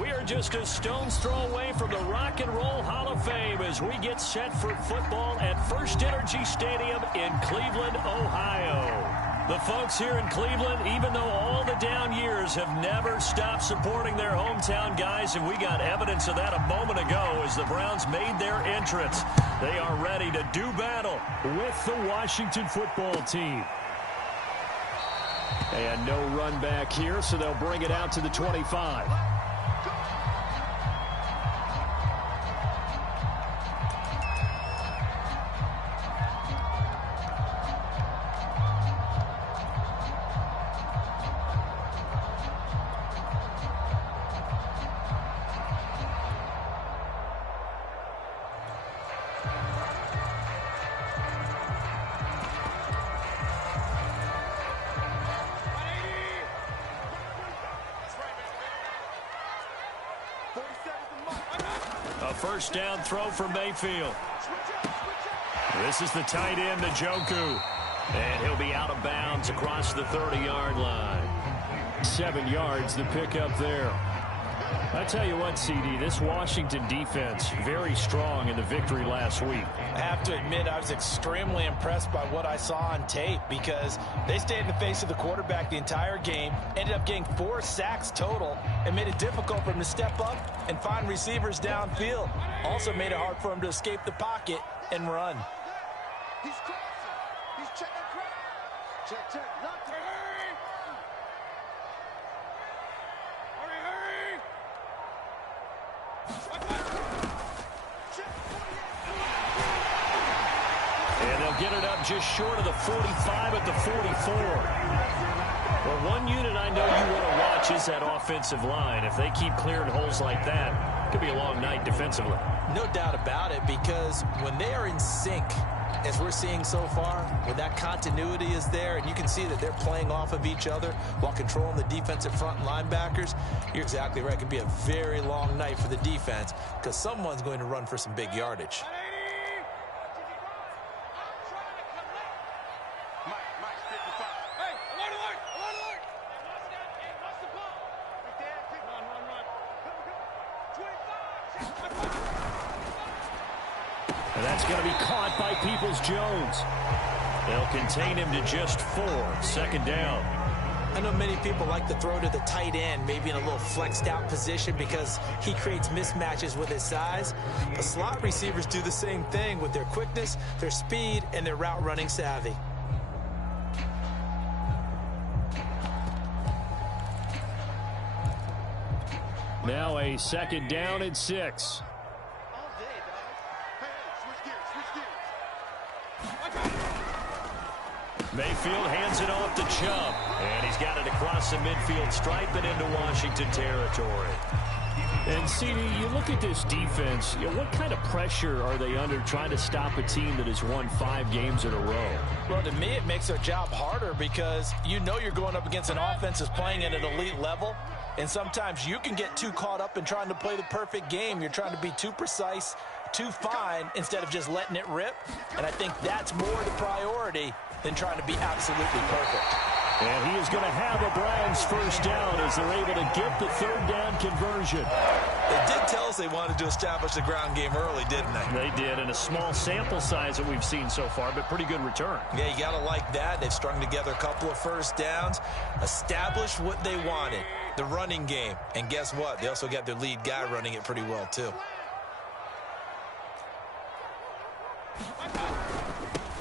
We are just a stone's throw away from the Rock and Roll Hall of Fame as we get set for football at First Energy Stadium in Cleveland, Ohio. The folks here in Cleveland, even though all the down years, have never stopped supporting their hometown guys, and we got evidence of that a moment ago as the Browns made their entrance. They are ready to do battle with the Washington football team. And no run back here, so they'll bring it out to the 25. First down throw for Mayfield. This is the tight end, Njoku. And he'll be out of bounds across the 30-yard line. 7 yards, the pickup there. I tell you what, CD, this Washington defense, very strong in the victory last week. I have to admit, I was extremely impressed by what I saw on tape because they stayed in the face of the quarterback the entire game, ended up getting 4 sacks total, and made it difficult for him to step up and find receivers downfield. Also made it hard for him to escape the pocket and run. He's crossing. He's checking crowd. Check, check. Lock it. Hurry, hurry. And they'll get it up just short of the 45 at the 44. Well, one unit I know you want to watch is that offensive line. If they keep clearing holes like that, it could be a long night defensively. No doubt about it, because when they are in sync, as we're seeing so far, when that continuity is there and you can see that they're playing off of each other while controlling the defensive front linebackers, you're exactly right. It could be a very long night for the defense because someone's going to run for some big yardage. And that's going to be caught by Peoples-Jones. They'll contain him to just 4. Second down. I know many people like to throw to the tight end, maybe in a little flexed out position because he creates mismatches with his size. But slot receivers do the same thing with their quickness, their speed, and their route running savvy. Now a second down and 6. Mayfield hands it off to Chubb, and he's got it across the midfield stripe and into Washington territory. And, CD, you look at this defense, what kind of pressure are they under trying to stop a team that has won 5 games in a row? Well, to me, it makes their job harder because you know you're going up against an offense that's playing at an elite level, and sometimes you can get too caught up in trying to play the perfect game. You're trying to be too precise, too fine, instead of just letting it rip, and I think that's more the priority than trying to be absolutely perfect. And he is going to have a Browns first down as they're able to get the third down conversion. They did tell us they wanted to establish the ground game early, didn't they? They did, in a small sample size that we've seen so far, but pretty good return. Yeah, you got to like that. They've strung together a couple of first downs, established what they wanted, the running game. And guess what? They also got their lead guy running it pretty well, too.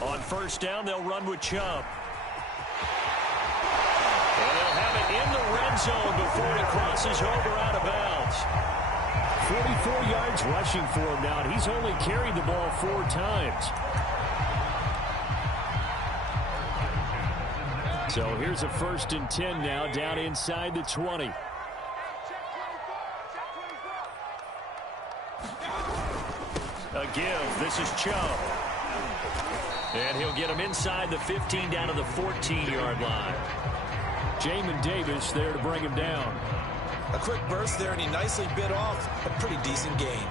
On first down, they'll run with Chubb. And they'll have it in the red zone before he crosses over out of bounds. 44 yards rushing for him now, and he's only carried the ball 4 times. So here's a 1st and 10 now, down inside the 20. A give. This is Chubb. And he'll get him inside the 15 down to the 14-yard line. Jamin Davis there to bring him down. A quick burst there, and he nicely bit off a pretty decent gain.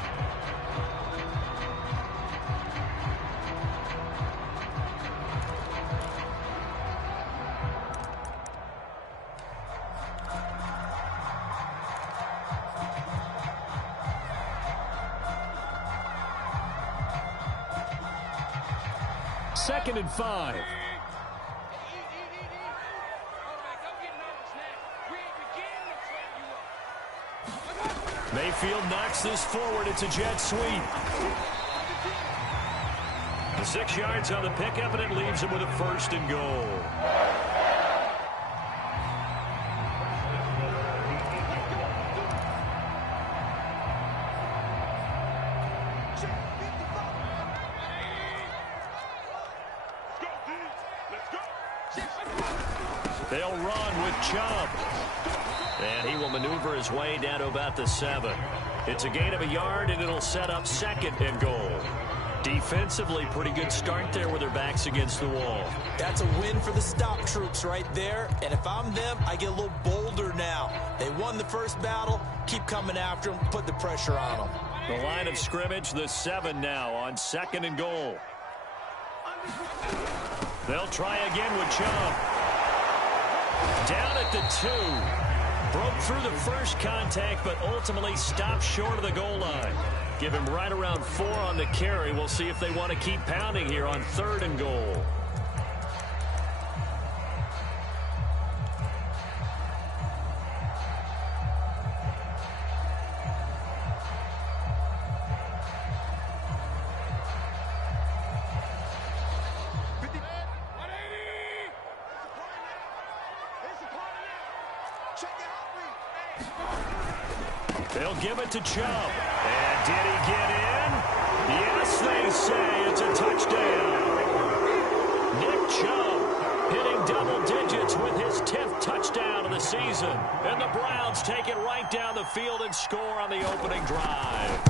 2nd and 5. Mayfield knocks this forward. It's a jet sweep. The 6 yards on the pickup, and it leaves him with a 1st and goal. They'll run with Chubb. And he will maneuver his way down to about the 7. It's a gain of a yard, and it'll set up 2nd and goal. Defensively, pretty good start there with their backs against the wall. That's a win for the stop troops right there. And if I'm them, I get a little bolder now. They won the first battle. Keep coming after them. Put the pressure on them. The line of scrimmage, the 7 now on 2nd and goal. They'll try again with Chubb. Down at the 2. Broke through the first contact, but ultimately stopped short of the goal line. Give him right around 4 on the carry. We'll see if they want to keep pounding here on 3rd and goal. They'll give it to Chubb. And did he get in? Yes, they say it's a touchdown. Nick Chubb hitting double digits with his 10th touchdown of the season. And the Browns take it right down the field and score on the opening drive.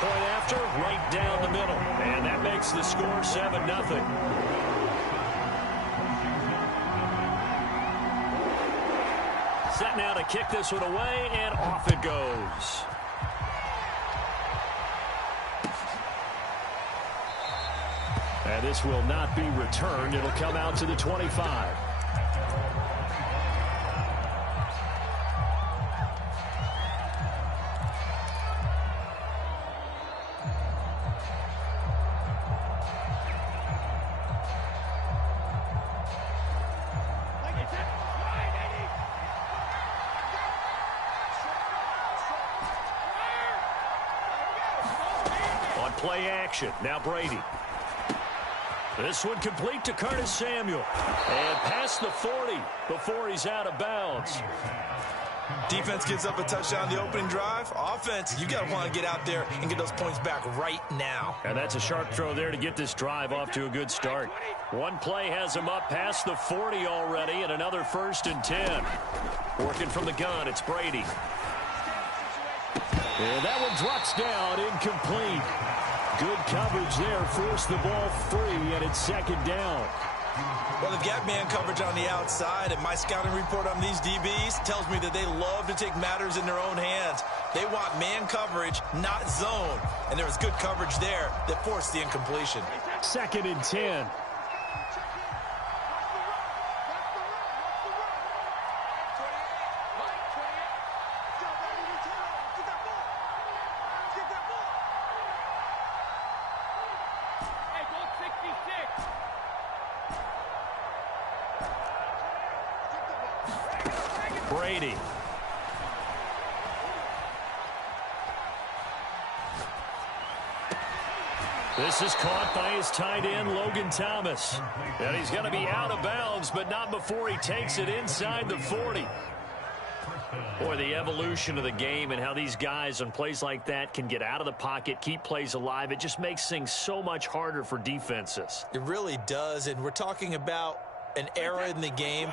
Point after, right down the middle. And that makes the score 7-0. Set now to kick this one away, and off it goes. And this will not be returned. It'll come out to the 25. Play action. Now Brady. This one complete to Curtis Samuel. And past the 40 before he's out of bounds. Defense gives up a touchdown the opening drive. Offense, you got to want to get out there and get those points back right now. And that's a sharp throw there to get this drive off to a good start. One play has him up past the 40 already, and another 1st and 10. Working from the gun, it's Brady. And that one drops down, incomplete. Good coverage there, forced the ball free, and it's 2nd down. Well, they've got man coverage on the outside, and my scouting report on these DBs tells me that they love to take matters in their own hands. They want man coverage, not zone. And there was good coverage there that forced the incompletion. 2nd and 10. Brady. This is caught by his tight end, Logan Thomas. And he's going to be out of bounds, but not before he takes it inside the 40. Boy, the evolution of the game and how these guys on plays like that can get out of the pocket, keep plays alive, it just makes things so much harder for defenses. It really does, and we're talking about an era in the game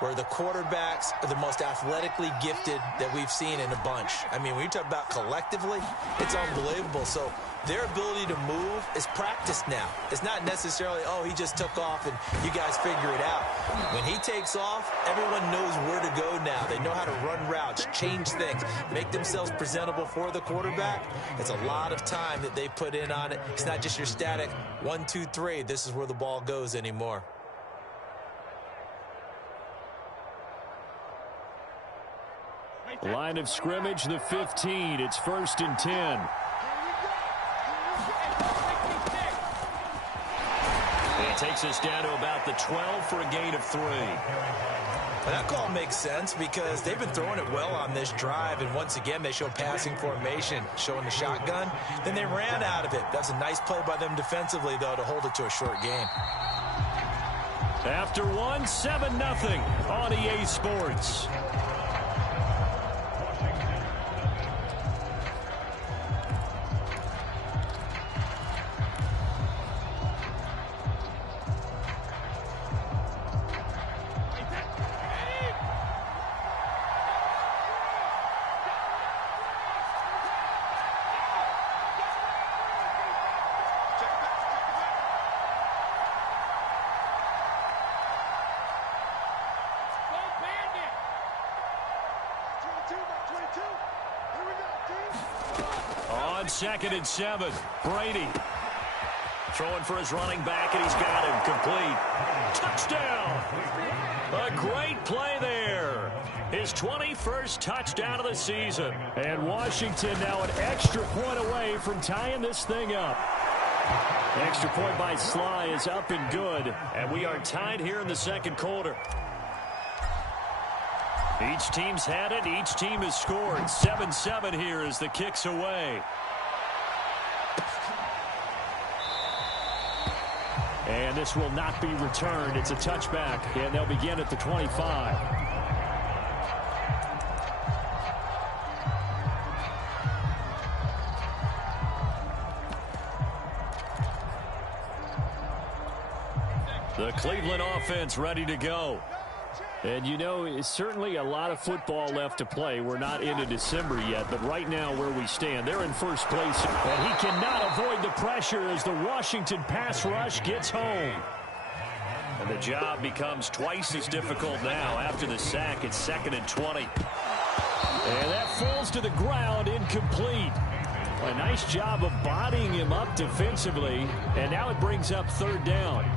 where the quarterbacks are the most athletically gifted that we've seen in a bunch. I mean, when you talk about collectively, it's unbelievable. So their ability to move is practiced now. It's not necessarily, oh, he just took off and you guys figure it out. When he takes off, everyone knows where to go now. They know how to run routes, change things, make themselves presentable for the quarterback. It's a lot of time that they put in on it. It's not just your static 1, 2, 3. This is where the ball goes anymore. Line of scrimmage, the 15. It's 1st and 10. That takes us down to about the 12 for a gain of 3. Well, that call makes sense because they've been throwing it well on this drive, and once again they show passing formation, showing the shotgun. Then they ran out of it. That's a nice play by them defensively, though, to hold it to a short game. After 7-0 on EA Sports. On 2nd and 7, Brady throwing for his running back, and he's got him complete. Touchdown! A great play there. His 21st touchdown of the season. And Washington now an extra point away from tying this thing up. Extra point by Sly is up and good, and we are tied here in the second quarter. Each team's had it. Each team has scored. 7-7 here as the kick's away. And this will not be returned. It's a touchback, and they'll begin at the 25. The Cleveland offense ready to go. And, you know, it's certainly a lot of football left to play. We're not into December yet, but right now where we stand, they're in first place. And he cannot avoid the pressure as the Washington pass rush gets home. And the job becomes twice as difficult now. After the sack, it's 2nd and 20. And that falls to the ground, incomplete. A nice job of bodying him up defensively. And now it brings up 3rd down.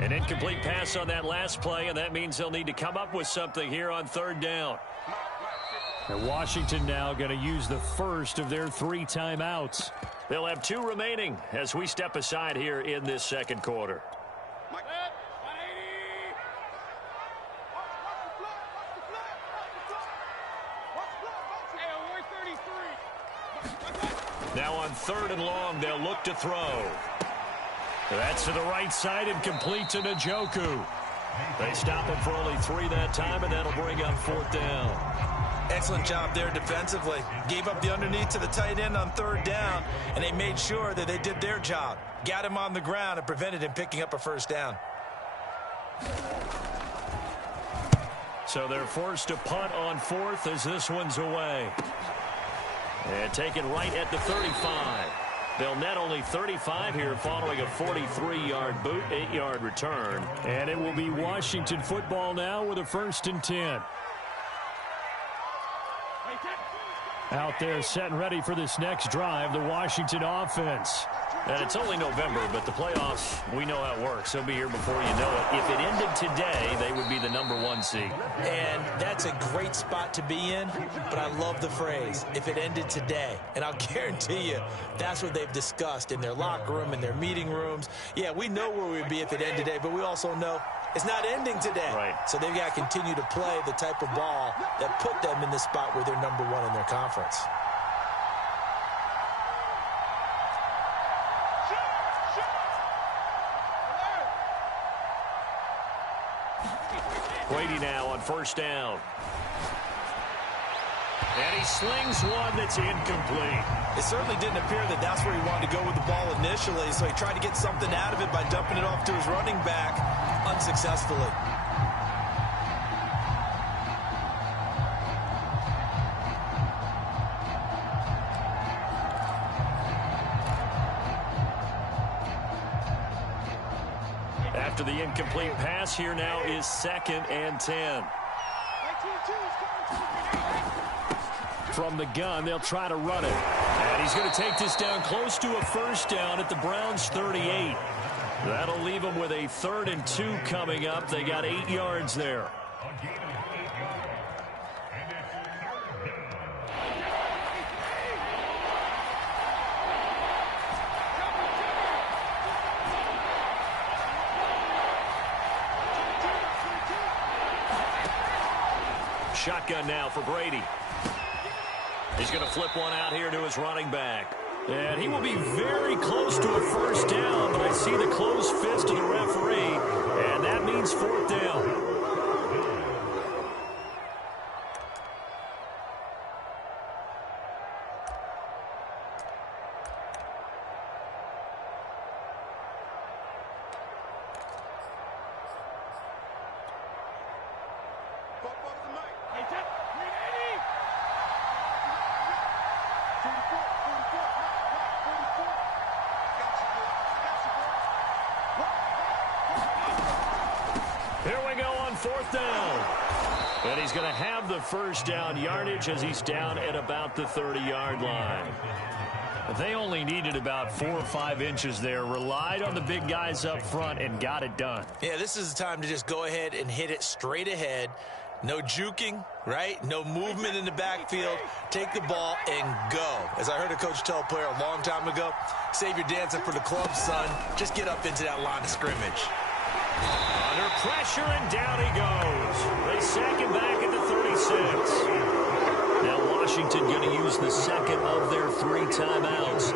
An incomplete pass on that last play, and that means they'll need to come up with something here on 3rd down. And Washington now going to use the first of their 3 timeouts. They'll have 2 remaining as we step aside here in this second quarter. Now on 3rd and long, they'll look to throw. That's to the right side and complete to Njoku. They stop him for only 3 that time, and that'll bring up 4th down. Excellent job there defensively. Gave up the underneath to the tight end on 3rd down, and they made sure that they did their job. Got him on the ground and prevented him picking up a 1st down. So they're forced to punt on 4th as this one's away. And taken right at the 35. They'll net only 35 here following a 43-yard boot, 8-yard return. And it will be Washington football now with a 1st and 10. Out there set and ready for this next drive, the Washington offense. And it's only November, but the playoffs, we know how it works. They'll be here before you know it. If it ended today, they would be the #1 seed. And that's a great spot to be in, but I love the phrase, if it ended today. And I'll guarantee you, that's what they've discussed in their locker room, in their meeting rooms. Yeah, we know where we'd be if it ended today, but we also know it's not ending today. Right. So they've got to continue to play the type of ball that put them in the spot where they're #1 in their conference. Brady now on 1st down. And he slings one that's incomplete. It certainly didn't appear that that's where he wanted to go with the ball initially, so he tried to get something out of it by dumping it off to his running back unsuccessfully. After the incomplete pass, here now is 2nd and 10. From the gun, they'll try to run it. And he's going to take this down close to a 1st down at the Browns' 38. That'll leave them with a 3rd and 2 coming up. They got 8 yards there. shotgun now for Brady. He's going to flip one out here to his running back. And he will be very close to a first down, but I see the closed fist of the referee, and that means fourth down. Here we go on fourth down. And he's going to have the first down yardage as he's down at about the 30-yard line. They only needed about 4 or 5 inches there, relied on the big guys up front, and got it done. Yeah, this is the time to just go ahead and hit it straight ahead. No juking, right? No movement in the backfield. Take the ball and go. As I heard a coach tell a player a long time ago, save your dancing for the club, son. Just get up into that line of scrimmage. Under pressure, and down he goes. They sack him back at the 36. Now Washington going to use the second of their 3 timeouts.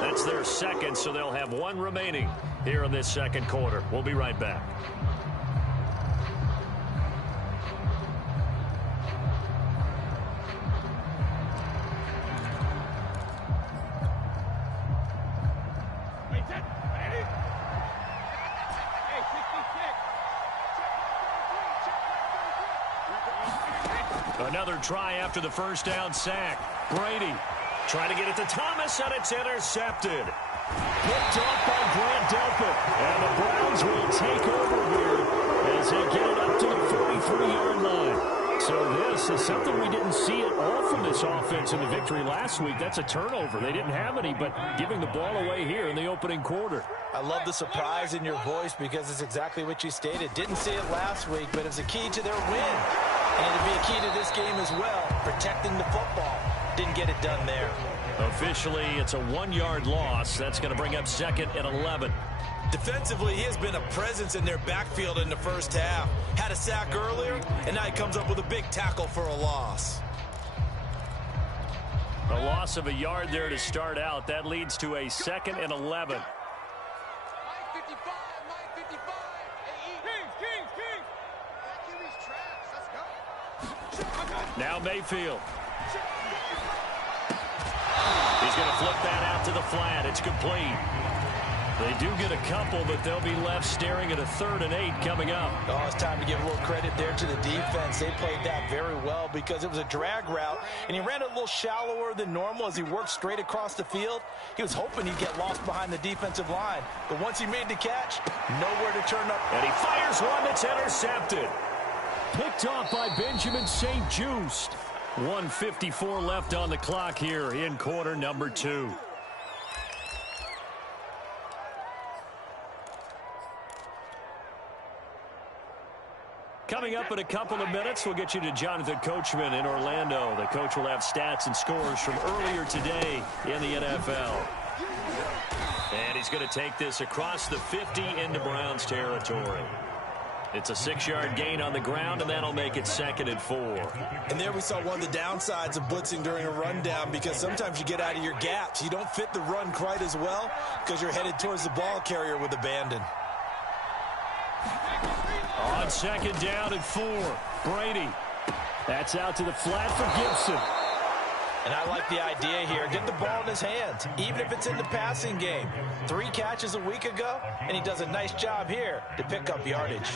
That's their second, so they'll have 1 remaining here in this second quarter. We'll be right back. Another try after the first down sack. Brady trying to get it to Thomas, and it's intercepted. Picked off by Grant Delpit. And the Browns will take over here as they get it up to the 43-yard line. So this is something we didn't see at all from this offense in the victory last week. That's a turnover. They didn't have any, but giving the ball away here in the opening quarter. I love the surprise in your voice because it's exactly what you stated. Didn't see it last week, but it's a key to their win. And it'll be a key to this game as well, protecting the football. Didn't get it done there. Officially, it's a 1-yard loss. That's going to bring up second and 11. Defensively, he has been a presence in their backfield in the first half. Had a sack earlier, and now he comes up with a big tackle for a loss. A loss of a yard there to start out. That leads to a second and 11. Now Mayfield. He's going to flip that out to the flat. It's complete. They do get a couple, but they'll be left staring at a 3rd and 8 coming up. Oh, it's time to give a little credit there to the defense. They played that very well because it was a drag route, and he ran it a little shallower than normal as he worked straight across the field. He was hoping he'd get lost behind the defensive line, but once he made the catch, nowhere to turn up. And he fires one that's intercepted. Picked off by Benjamin St-Juste. 1:54 left on the clock here in quarter number 2. Coming up in a couple of minutes, we'll get you to Jonathan Coachman in Orlando. The coach will have stats and scores from earlier today in the NFL. And he's going to take this across the 50 into Browns territory. It's a 6-yard gain on the ground, and that'll make it 2nd and 4. And there we saw one of the downsides of blitzing during a rundown because sometimes you get out of your gaps. You don't fit the run quite as well because you're headed towards the ball carrier with abandon. On 2nd down and 4, Brady. That's out to the flat for Gibson. And I like the idea here. Get the ball in his hands, even if it's in the passing game. 3 catches a week ago, and he does a nice job here to pick up yardage.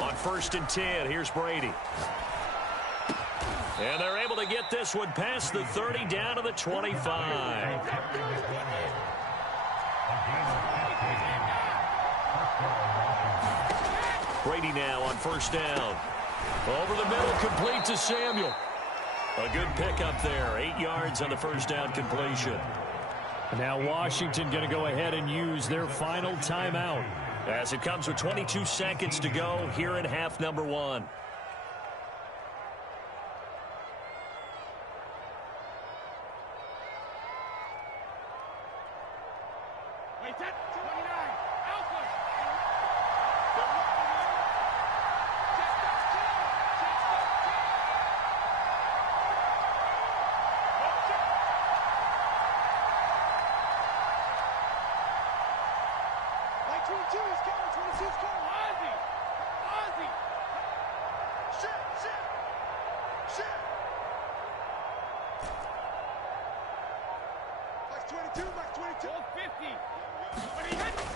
On 1st and 10, here's Brady. And they're able to get this one past the 30 down to the 25. Brady now on 1st down. Over the middle, complete to Samuel. A good pickup there. 8 yards on the 1st down completion. Now Washington going to go ahead and use their final timeout as it comes with 22 seconds to go here in half number 1.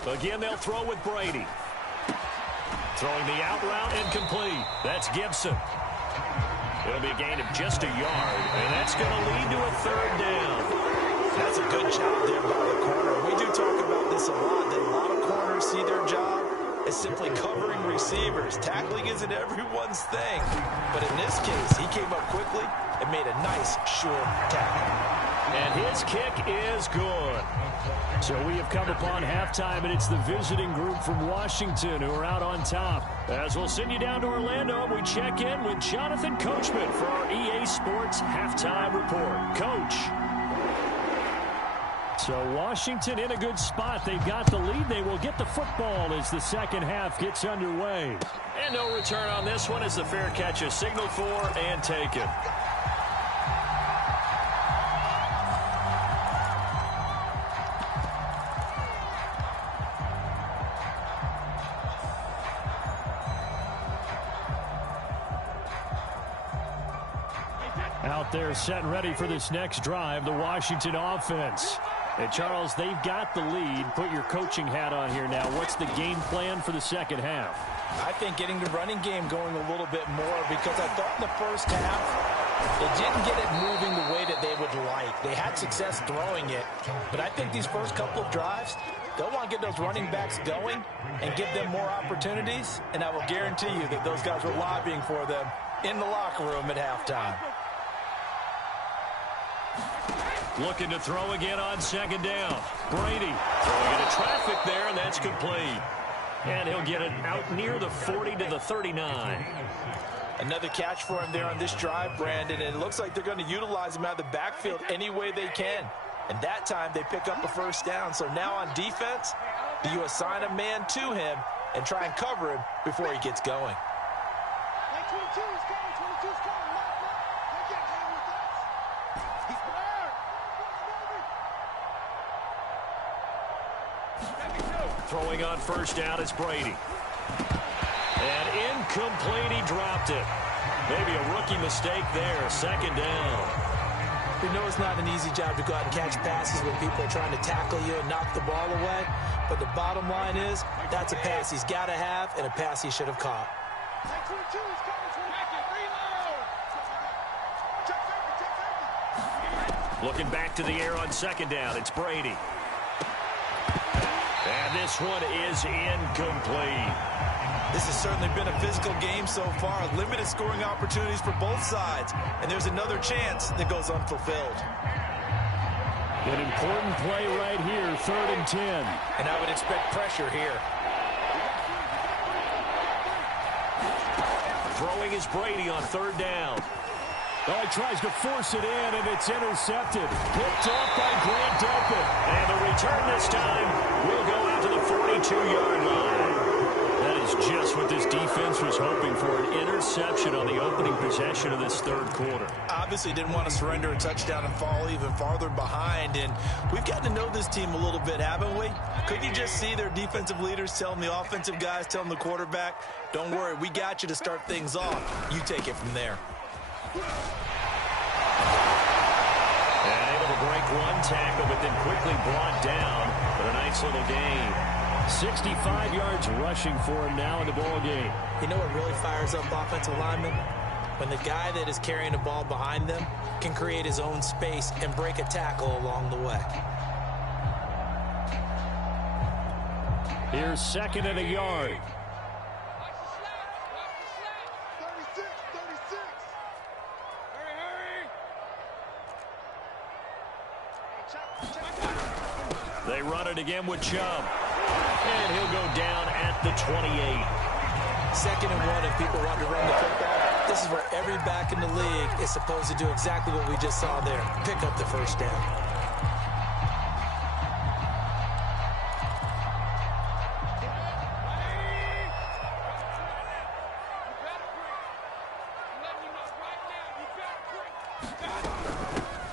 Again, they'll throw with Brady. Throwing the out route incomplete. That's Gibson. It'll be a gain of just a yard, and that's going to lead to a 3rd down. That's a good job there by the corner. We do talk about this a lot, that a lot of corners see their job as simply covering receivers. Tackling isn't everyone's thing. But in this case, he came up quickly and made a nice, short tackle. And his kick is good. So we have come upon halftime, and it's the visiting group from Washington who are out on top. As we'll send you down to Orlando, we check in with Jonathan Coachman for our EA Sports Halftime Report. Coach. So Washington in a good spot. They've got the lead. They will get the football as the second half gets underway. And no return on this one as the fair catch is signaled for and taken. Out there set and ready for this next drive, the Washington offense. And Charles, they've got the lead. Put your coaching hat on here now. What's the game plan for the second half? I think getting the running game going a little bit more, because I thought in the first half they didn't get it moving the way that they would like. They had success throwing it, but I think these first couple of drives, they'll want to get those running backs going and give them more opportunities, and I will guarantee you that those guys were lobbying for them in the locker room at halftime. Looking to throw again on second down. Brady throwing into traffic there, and that's complete. And he'll get it out near the 40 to the 39. Another catch for him there on this drive, Brandon, and it looks like they're going to utilize him out of the backfield any way they can. And that time they pick up a first down. So now on defense, do you assign a man to him and try and cover him before he gets going? Throwing on first down is Brady. And incomplete, he dropped it. Maybe a rookie mistake there, second down. We know it's not an easy job to go out and catch passes when people are trying to tackle you and knock the ball away. But the bottom line is, that's a pass he's got to have and a pass he should have caught. Looking back to the air on second down, it's Brady. And this one is incomplete. This has certainly been a physical game so far. Limited scoring opportunities for both sides. And there's another chance that goes unfulfilled. An important play right here, 3rd and 10. And I would expect pressure here. Throwing is Brady on 3rd down. Oh, he tries to force it in, and it's intercepted. Picked off by Grant Delpit. And the return this time will go out to the 42-yard line. That is just what this defense was hoping for, an interception on the opening possession of this 3rd quarter. Obviously didn't want to surrender a touchdown and fall even farther behind. And we've gotten to know this team a little bit, haven't we? Couldn't you just see their defensive leaders telling the offensive guys, telling the quarterback, don't worry, we got you to start things off. You take it from there. And able to break one tackle, but then quickly brought down. But a nice little gain. 65 yards rushing for him now in the ball game. You know what really fires up offensive linemen? When the guy that is carrying the ball behind them can create his own space and break a tackle along the way. Here's 2nd and a yard. They run it again with Chubb. And he'll go down at the 28. 2nd and 1 if people want to run the football. This is where every back in the league is supposed to do exactly what we just saw there. Pick up the first down.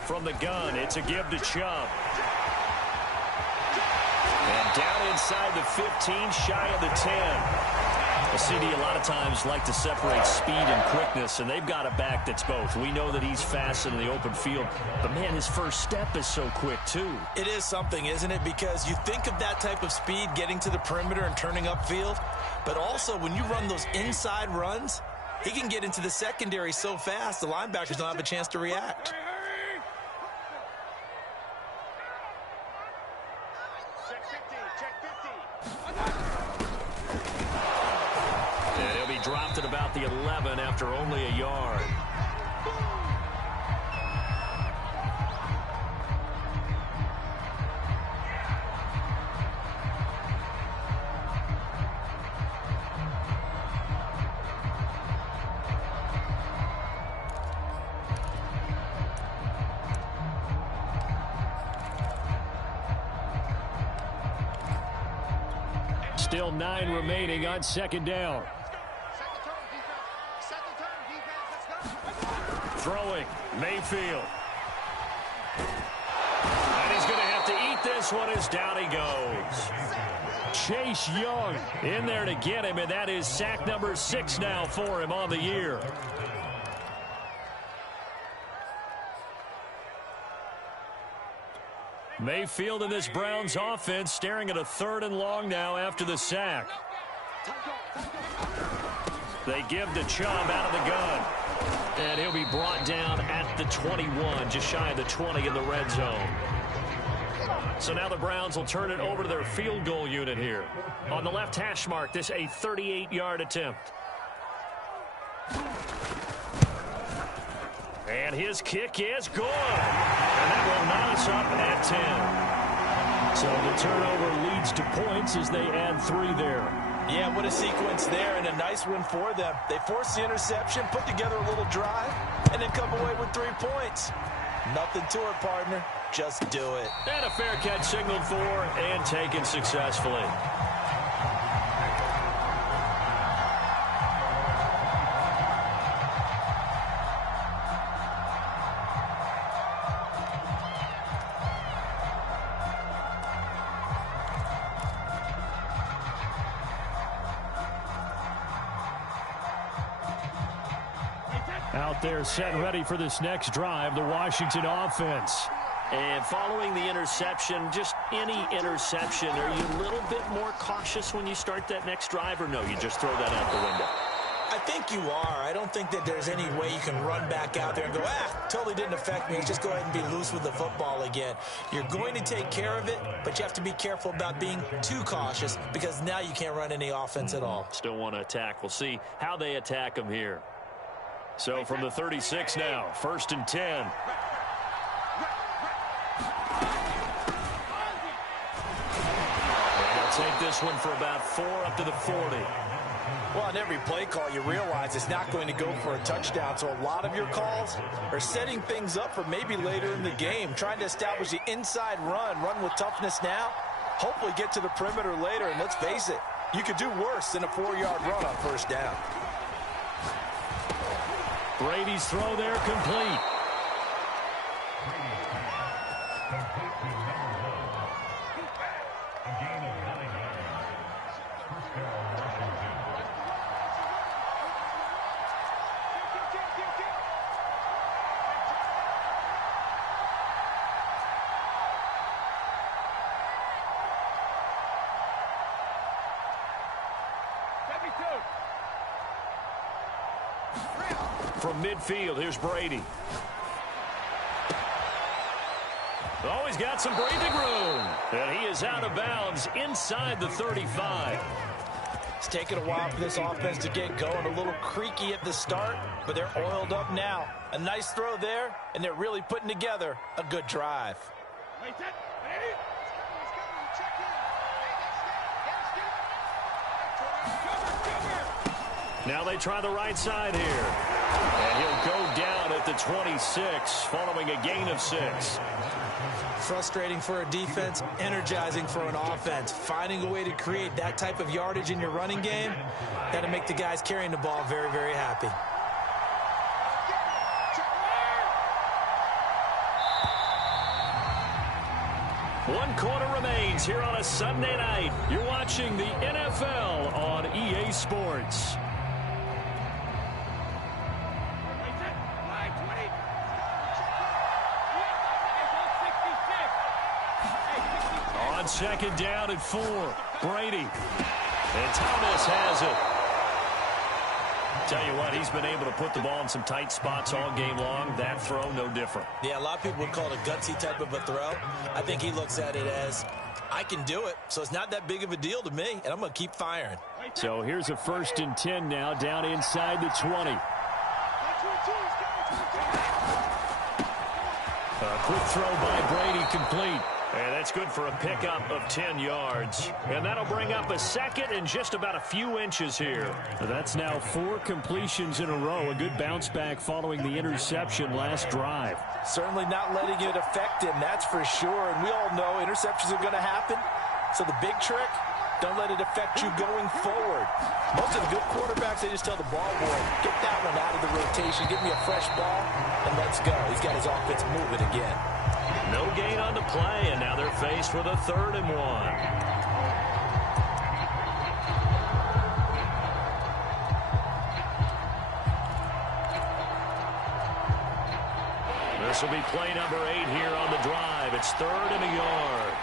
From the gun, it's a give to Chubb. And down inside the 15, shy of the 10. The CD a lot of times like to separate speed and quickness, and they've got a back that's both. We know that he's fast in the open field, but, man, his first step is so quick, too. It is something, isn't it? Because you think of that type of speed getting to the perimeter and turning upfield, but also when you run those inside runs, he can get into the secondary so fast the linebackers don't have a chance to react. Dropped at about the 11 after only a yard. Still 9 remaining on 2nd down. Throwing, Mayfield. And he's going to have to eat this one as down he goes. Chase Young in there to get him, and that is sack number 6 now for him on the year. Mayfield in this Browns offense staring at a 3rd and long now after the sack. They give to Chubb out of the gun. And he'll be brought down at the 21, just shy of the 20 in the red zone. So now the Browns will turn it over to their field goal unit here. On the left hash mark, this a 38-yard attempt. And his kick is good. And that will knot us up at 10. So the turnover leads to points as they add 3 there. Yeah, what a sequence there, and a nice win for them. They forced the interception, put together a little drive, and then come away with 3 points. Nothing to it, partner. Just do it. And a fair catch signaled for and taken successfully. Out there set and ready for this next drive, the Washington offense. And following the interception, just any interception, are you a little bit more cautious when you start that next drive, or no, you just throw that out the window? I think you are. I don't think that there's any way you can run back out there and go, totally didn't affect me. Just go ahead and be loose with the football again. You're going to take care of it, but you have to be careful about being too cautious because now you can't run any offense at all. Still want to attack. We'll see how they attack them here. So from the 36 now, 1st and 10. And they'll take this one for about 4 up to the 40. Well, on every play call, you realize it's not going to go for a touchdown. So a lot of your calls are setting things up for maybe later in the game, trying to establish the inside run with toughness now, hopefully get to the perimeter later. And let's face it, you could do worse than a 4-yard run on 1st down. Brady's throw there complete. From midfield, here's Brady. Oh, he's got some breathing room. And he is out of bounds inside the 35. It's taken a while for this offense to get going. A little creaky at the start, but they're oiled up now. A nice throw there, and they're really putting together a good drive. Now they try the right side here. And he'll go down at the 26 following a gain of 6. Frustrating for a defense, energizing for an offense. Finding a way to create that type of yardage in your running game, that'll make the guys carrying the ball very, very happy. One quarter remains here on a Sunday night. You're watching the NFL on EA Sports. On second down and 4, Brady. And Thomas has it. Tell you what, he's been able to put the ball in some tight spots all game long. That throw, no different. Yeah, a lot of people would call it a gutsy type of a throw. I think he looks at it as, I can do it, so it's not that big of a deal to me, and I'm going to keep firing. So here's a 1st and 10 now, down inside the 20. A quick throw by Brady, complete. And that's good for a pickup of 10 yards. And that'll bring up a 2nd and just about a few inches here. That's now 4 completions in a row. A good bounce back following the interception last drive. Certainly not letting it affect him, that's for sure. And we all know interceptions are going to happen. So the big trick, don't let it affect you going forward. Most of the good quarterbacks, they just tell the ball boy, get that one out of the rotation, give me a fresh ball, and let's go. He's got his offense moving again. No gain on the play, and now they're faced with a 3rd and 1. This will be play number 8 here on the drive. It's 3rd and a yard.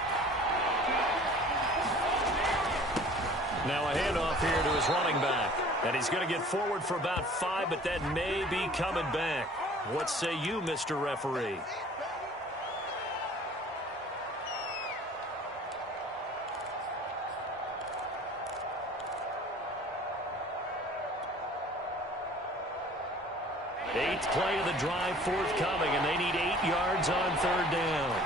Now a handoff here to his running back. And he's going to get forward for about 5, but that may be coming back. What say you, Mr. Referee? Eighth play of the drive forthcoming, and they need 8 yards on 3rd down.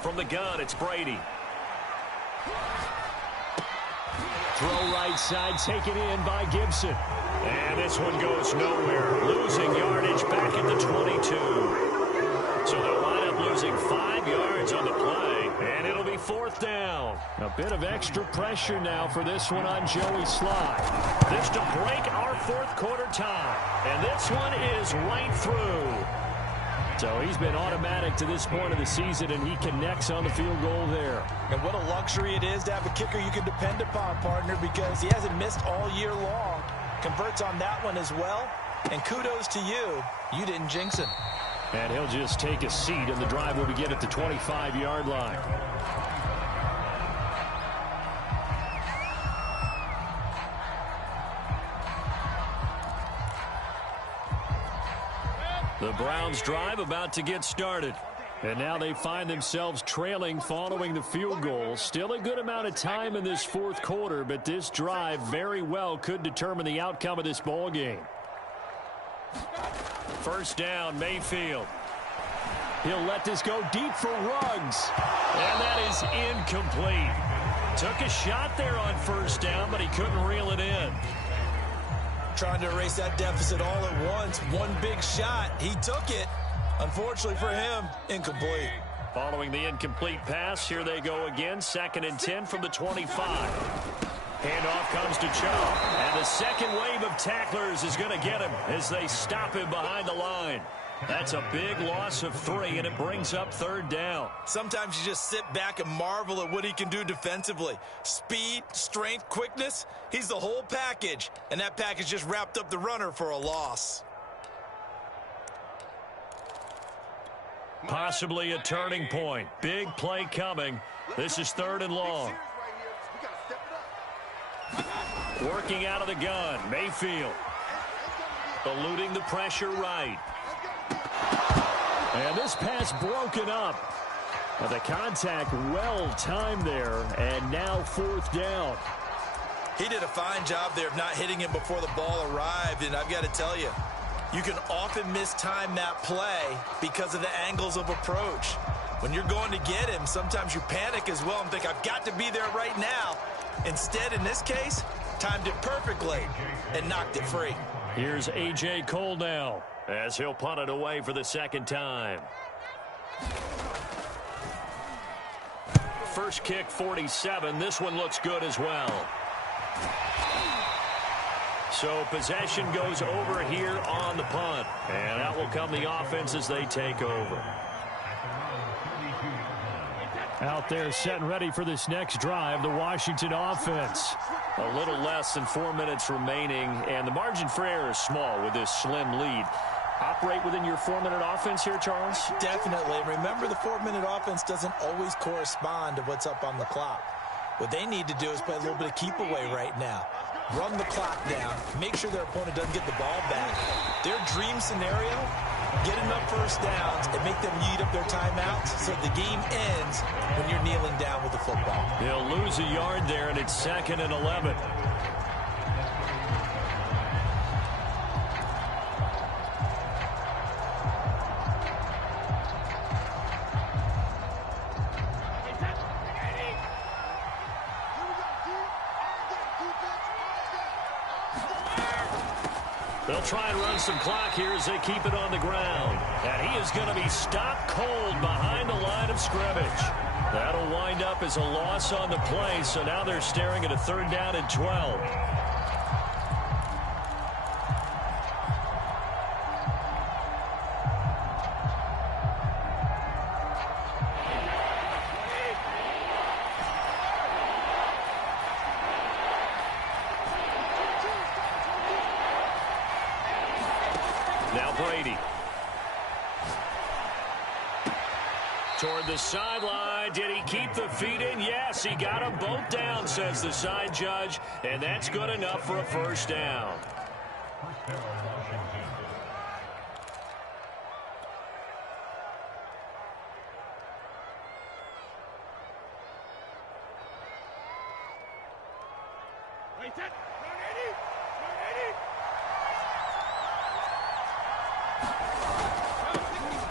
From the gun, it's Brady. Throw right side, taken in by Gibson. And this one goes nowhere. Losing yardage back at the 22. So they'll wind up losing 5 yards on the play. And it'll be 4th down. A bit of extra pressure now for this one on Joey Slye. This to break our 4th quarter tie. And this one is right through. So he's been automatic to this point of the season, and he connects on the field goal there. And what a luxury it is to have a kicker you can depend upon, partner, because he hasn't missed all year long. Converts on that one as well. And kudos to you. You didn't jinx him. And he'll just take a seat, and the drive will begin at the 25-yard line. The Browns drive about to get started. And now they find themselves trailing following the field goal. Still a good amount of time in this 4th quarter, but this drive very well could determine the outcome of this ball game. 1st down, Mayfield. He'll let this go deep for Ruggs. And that is incomplete. Took a shot there on 1st down, but he couldn't reel it in. Trying to erase that deficit all at once. One big shot. He took it. Unfortunately for him, incomplete. Following the incomplete pass, here they go again. 2nd and 10 from the 25. Handoff comes to Chubb. And the second wave of tacklers is going to get him as they stop him behind the line. That's a big loss of 3, and it brings up 3rd down. Sometimes you just sit back and marvel at what he can do defensively. Speed, strength, quickness, he's the whole package. And that package just wrapped up the runner for a loss. Possibly a turning point. Big play coming. This is 3rd and long. Working out of the gun, Mayfield. Eluding the pressure right. And this pass broken up. The contact well timed there, and now fourth down. He did a fine job there of not hitting him before the ball arrived, and I've got to tell you, you can often mistime that play because of the angles of approach. When you're going to get him, sometimes you panic as well and think, I've got to be there right now. Instead, in this case, timed it perfectly and knocked it free. Here's A.J. Cole now as he'll punt it away for the second time. First kick, 47. This one looks good as well. So possession goes over here on the punt. And out will come the offense as they take over. Out there set and ready for this next drive, the Washington offense. A little less than 4 minutes remaining, and the margin for error is small with this slim lead. Operate within your 4-minute offense here, Charles? Definitely. Remember, the 4-minute offense doesn't always correspond to what's up on the clock. What they need to do is play a little bit of keep away right now. Run the clock down. Make sure their opponent doesn't get the ball back. Their dream scenario, get enough first downs and make them eat up their timeouts so the game ends when you're kneeling down with the football. They'll lose a yard there, and it's 2nd and 11. They'll try and run some clock here as they keep it on the ground. And he is going to be stopped cold behind the line of scrimmage. That'll wind up as a loss on the play, so now they're staring at a 3rd down and 12. Now Brady. Toward the sideline. Did he keep the feet in? Yes, he got them both down, says the side judge. And that's good enough for a first down.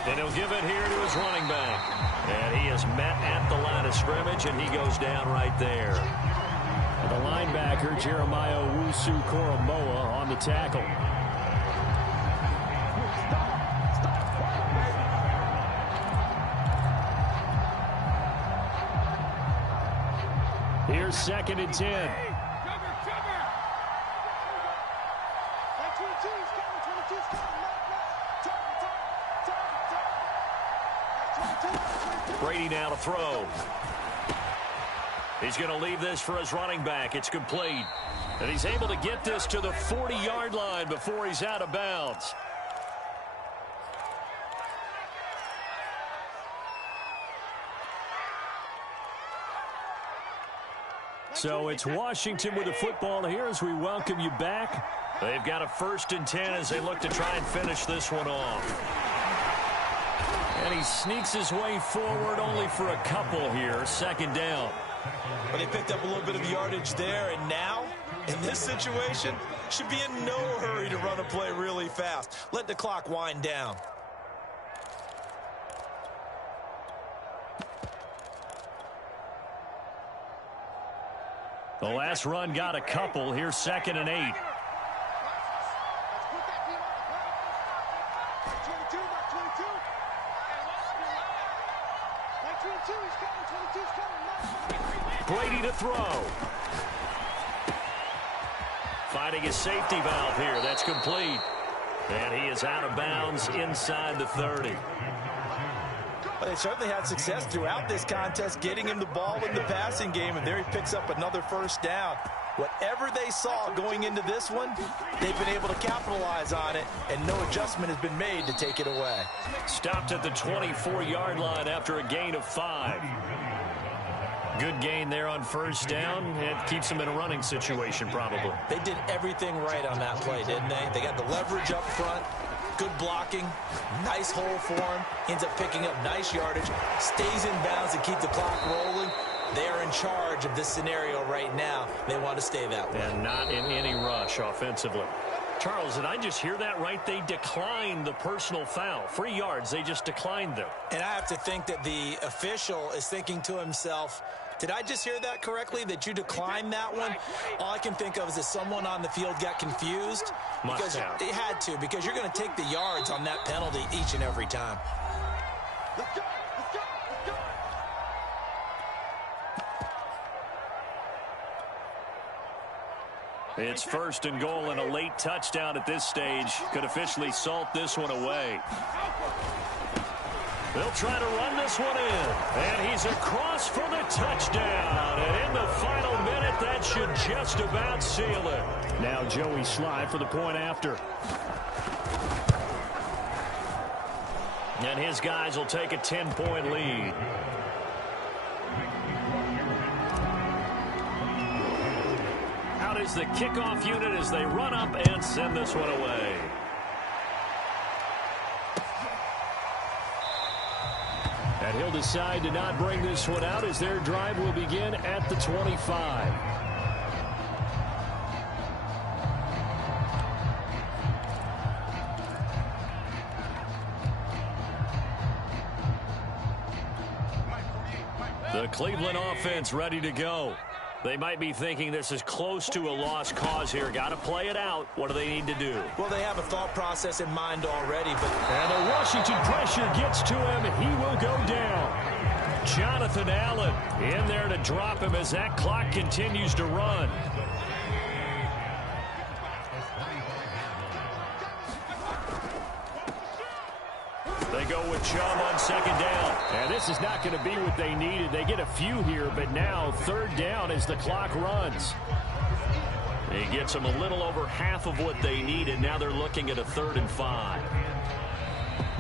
And he'll give it here to his running back. And he is met at the line of scrimmage, and he goes down right there. And the linebacker, Jeremiah Owusu-Koramoah, on the tackle. Here's 2nd and 10. Brady now to throw. He's going to leave this for his running back. It's complete. And he's able to get this to the 40-yard line before he's out of bounds. So it's Washington with the football here as we welcome you back. They've got a 1st and 10 as they look to try and finish this one off. And he sneaks his way forward only for a couple here. 2nd down. But they picked up a little bit of yardage there, and now, in this situation, should be in no hurry to run a play really fast. Let the clock wind down. The last run got a couple. Here's 2nd and 8. Brady to throw. Finding his safety valve here. That's complete. And he is out of bounds inside the 30. Well, they certainly had success throughout this contest, getting him the ball in the passing game, and there he picks up another first down. Whatever they saw going into this one, they've been able to capitalize on it, and no adjustment has been made to take it away. Stopped at the 24-yard line after a gain of 5. Good gain there on first down. It keeps them in a running situation, probably. They did everything right on that play, didn't they? They got the leverage up front. Good blocking, nice hole for him, ends up picking up nice yardage, stays in bounds and keep the clock rolling. They are in charge of this scenario right now. They want to stay that way. And not in any rush offensively. Charles, did I just hear that right? They declined the personal foul. 3 yards, they just declined them. And I have to think that the official is thinking to himself, did I just hear that correctly, that you declined that one? All I can think of is that someone on the field got confused. Must have. They had to, because you're going to take the yards on that penalty each and every time. Let's go. Let's go. Let's go. It's 1st and goal and a late touchdown at this stage. Could officially salt this one away. They'll try to run this one in. And he's across for the touchdown. And in the final minute, that should just about seal it. Now Joey Slye for the point after. And his guys will take a 10-point lead. Out is the kickoff unit as they run up and send this one away. And he'll decide to not bring this one out as their drive will begin at the 25. The Cleveland offense ready to go. They might be thinking this is close to a lost cause here. Got to play it out. What do they need to do? Well, they have a thought process in mind already. And the Washington pressure gets to him. He will go down. Jonathan Allen in there to drop him as that clock continues to run. They go with Chubb on 2nd down. And this is not going to be what they needed. They get a few here, but now 3rd down as the clock runs. He gets them a little over half of what they needed. Now they're looking at a 3rd and 5.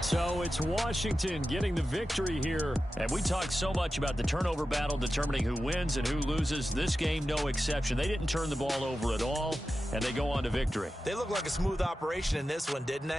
So it's Washington getting the victory here. And we talked so much about the turnover battle determining who wins and who loses. This game, no exception. They didn't turn the ball over at all, and they go on to victory. They look like a smooth operation in this one, didn't they?